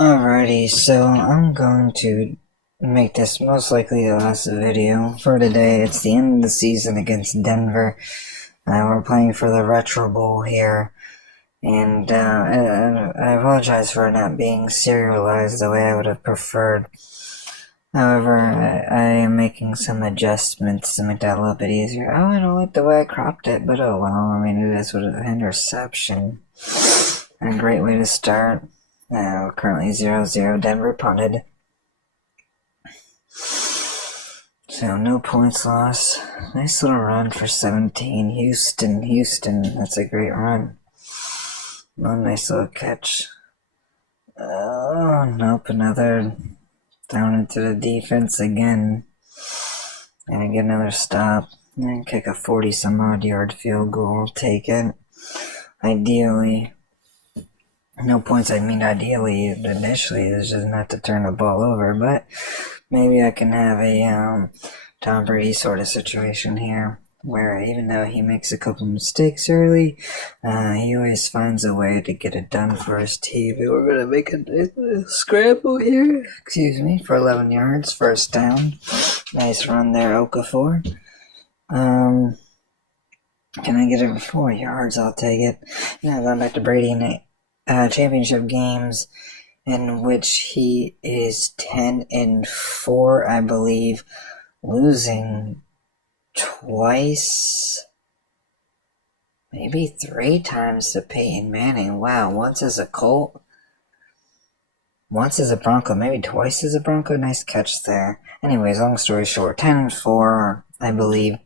Alrighty, so I'm going to make this most likely the last video for today. It's the end of the season against Denver. We're playing for the Retro Bowl here, and I apologize for not being serialized the way I would have preferred. However, I am making some adjustments to make that a little bit easier. Oh, I don't like the way I cropped it, but oh well. I mean, it is what an interception. A great way to start. Currently 0-0, Denver punted. So no points lost. Nice little run for 17. Houston, that's a great run. One nice little catch. Oh, nope, another down into the defense again. And get another stop. And kick a 40-some-odd yard field goal. Take it. Ideally. No points, I mean ideally, initially, is just not to turn the ball over, but maybe I can have a Tom Brady sort of situation here, where even though he makes a couple mistakes early, he always finds a way to get it done for his team. And we're going to make a scramble here, for 11 yards, first down. Nice run there, Okafor. Can I get it for 4 yards? I'll take it. Now going back to Brady and championship games in which he is 10-4, I believe, losing twice, maybe 3 times to Peyton Manning. Wow, once as a Colt, once as a Bronco, maybe twice as a Bronco. Nice catch there. Anyways, long story short, 10-4, I believe.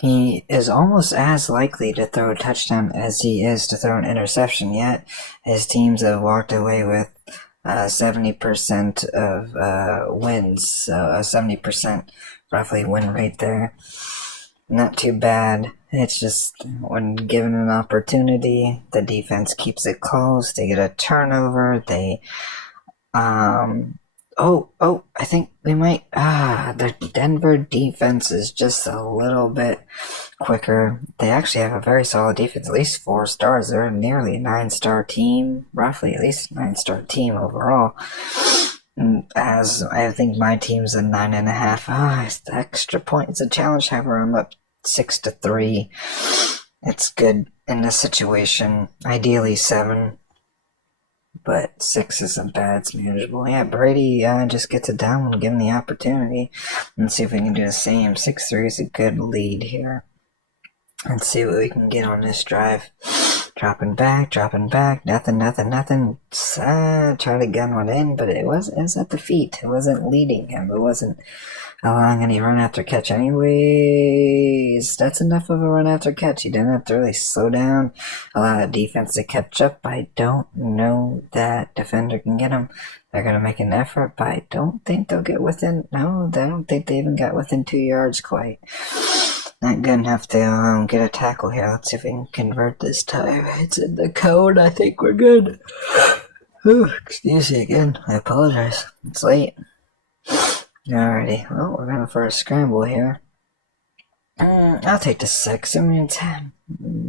He is almost as likely to throw a touchdown as he is to throw an interception, yet his teams have walked away with 70% of wins, so a 70% roughly win rate there. Not too bad. It's just when given an opportunity, the defense keeps it close. They get a turnover. They I think we might. The Denver defense is just a little bit quicker. They actually have a very solid defense, at least 4 stars. They're nearly a 9-star team, roughly at least a 9-star team overall. As I think my team's a 9.5. It's the extra point. It's a challenge. However, I'm up 6-3. It's good in this situation. Ideally 7. But 6 isn't bad, it's manageable. Yeah, Brady just gets it down when given the opportunity. Let's see if we can do the same. 6-3 is a good lead here. Let's see what we can get on this drive. Dropping back. Nothing. Try to gun one in, but it was at the feet. It wasn't leading him. It wasn't allowing any run after catch. Anyways, that's enough of a run after catch. He didn't have to really slow down, allow the defense to catch up. I don't know that defender can get him. They're going to make an effort, but I don't think they'll get within. No, I don't think they even got within 2 yards quite. Not good enough to get a tackle here. Let's see if we can convert this time. It's in the code. I think we're good. Excuse me again. I apologize. It's late. Alrighty. Well, we're going for a scramble here. I'll take the 6. I mean, it's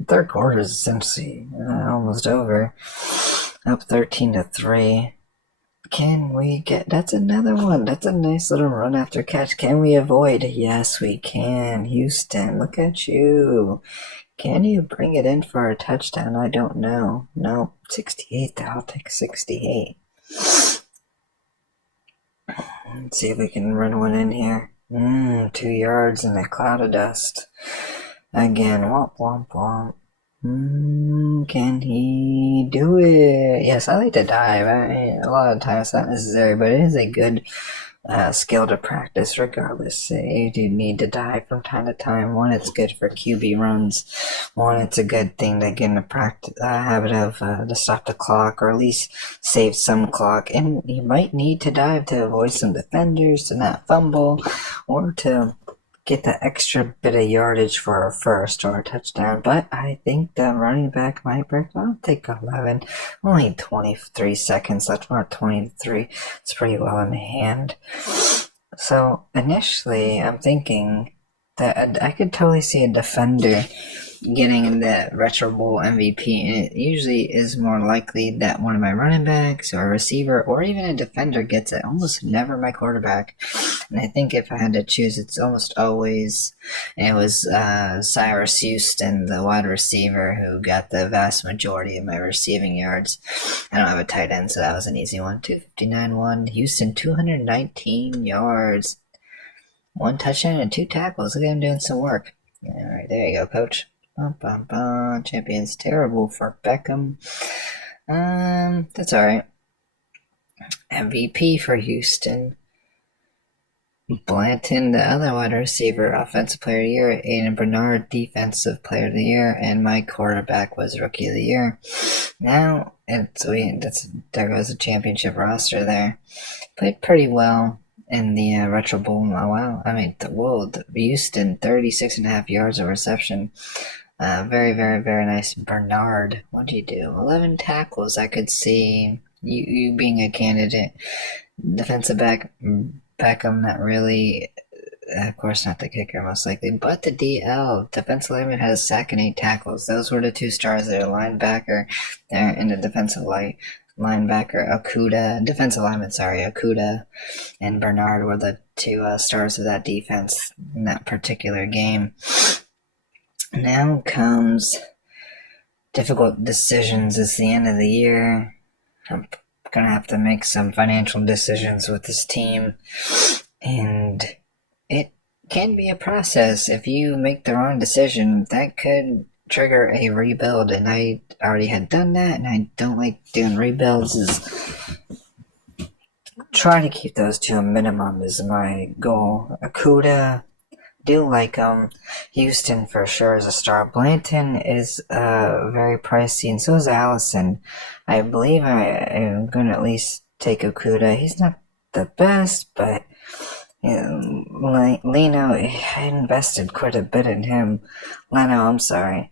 third quarter is essentially almost over. Up 13-3. Can we get... That's another one. That's a nice little run after catch. Can we avoid? Yes, we can. Houston, look at you. Can you bring it in for a touchdown? I don't know. No, 68. I'll take 68. Let's see if we can run one in here. 2 yards in a cloud of dust. Again, womp. Can he do it? Yes, I like to dive. A lot of times it's not necessary, but it is a good skill to practice regardless. You do need to dive from time to time. One, it's good for QB runs. One, it's a good thing to get in a habit of to stop the clock or at least save some clock. And you might need to dive to avoid some defenders, to not fumble, or to get the extra bit of yardage for a first or a touchdown. But I think the running back might break. I'll take 11. Only 23 seconds left. We're 23. It's pretty well in hand. So initially, I'm thinking that I could totally see a defender getting the Retro Bowl MVP, and it usually is more likely that one of my running backs or a receiver or even a defender gets it. Almost never my quarterback. And I think if I had to choose, it's almost always it was Cyrus Houston, the wide receiver, who got the vast majority of my receiving yards. I don't have a tight end, so that was an easy one. 259-1. Houston, 219 yards. 1 touchdown and 2 tackles. Look at him doing some work. All right, there you go, coach. Bum, bum, bum. Champions terrible for Beckham. That's all right. MVP for Houston. Blanton, the other wide receiver, offensive player of the year. Aiden Bernard, defensive player of the year, and my quarterback was rookie of the year. Now there goes the championship roster there. Played pretty well in the Retro Bowl. Oh, wow. I mean, Houston, 36.5 yards of reception. Very, very, very nice. Bernard, what'd you do? 11 tackles. I could see you being a candidate. Defensive back, Beckham, not really. Of course, not the kicker, most likely. But the DL, defensive lineman, has a sack and 8 tackles. Those were the 2 stars there. Linebacker there in the defensive linebacker, Okudah, and Bernard were the 2 stars of that defense in that particular game. Now comes difficult decisions. It's the end of the year. I'm gonna have to make some financial decisions with this team, and it can be a process. If you make the wrong decision, that could trigger a rebuild, and I already had done that, and I don't like doing rebuilds. Try to keep those to a minimum is my goal. Okudah, do like Houston for sure is a star. Blanton is very pricey, and so is Allison. I believe I am going to at least take Okudah. He's not the best, but Leno, I invested quite a bit in him. Leno, I'm sorry.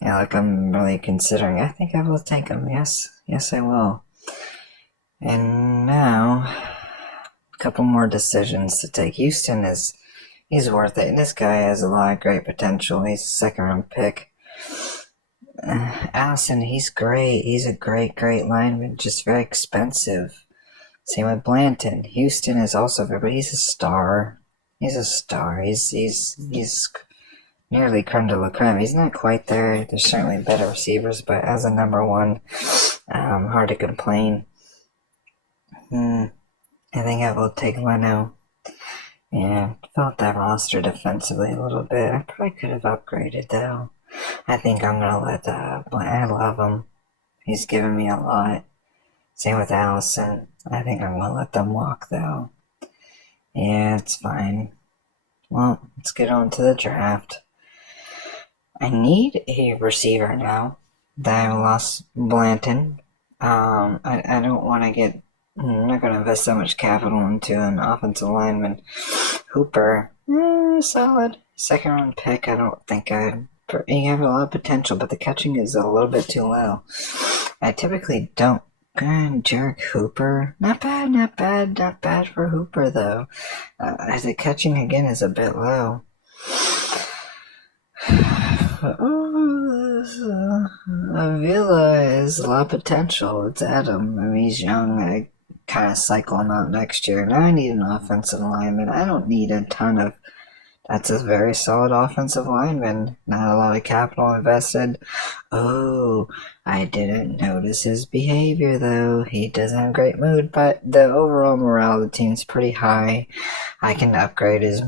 Yeah, like I'm really considering. I think I will take him. Yes, I will. And now, a couple more decisions to take. Houston he's worth it. This guy has a lot of great potential. He's a 2nd-round pick. Allison, he's great. He's a great lineman, just very expensive. Same with Blanton. Houston is also very, but he's a star. He's nearly creme de la creme. He's not quite there. There's certainly better receivers, but as a number 1, hard to complain. I think I will take Leno. Yeah, felt that roster defensively a little bit. I probably could have upgraded, though. I think I'm going to let I love him. He's given me a lot. Same with Allison. I think I'm going to let them walk, though. Yeah, it's fine. Well, let's get on to the draft. I need a receiver now that I lost Blanton. I don't want to get... I'm not going to invest so much capital into an offensive lineman. Hooper, solid. 2nd-round pick. I don't think you have a lot of potential, but the catching is a little bit too low. I typically don't. Jarek Hooper, not bad for Hooper though. The catching again is a bit low. Avila is a lot of potential. It's Adam. I mean, he's young. I kind of cycle him out next year. Now I need an offensive lineman. I don't need a ton of... That's a very solid offensive lineman. Not a lot of capital invested. Oh, I didn't notice his behavior, though. He doesn't have a great mood, but the overall morale of the team is pretty high. I can upgrade his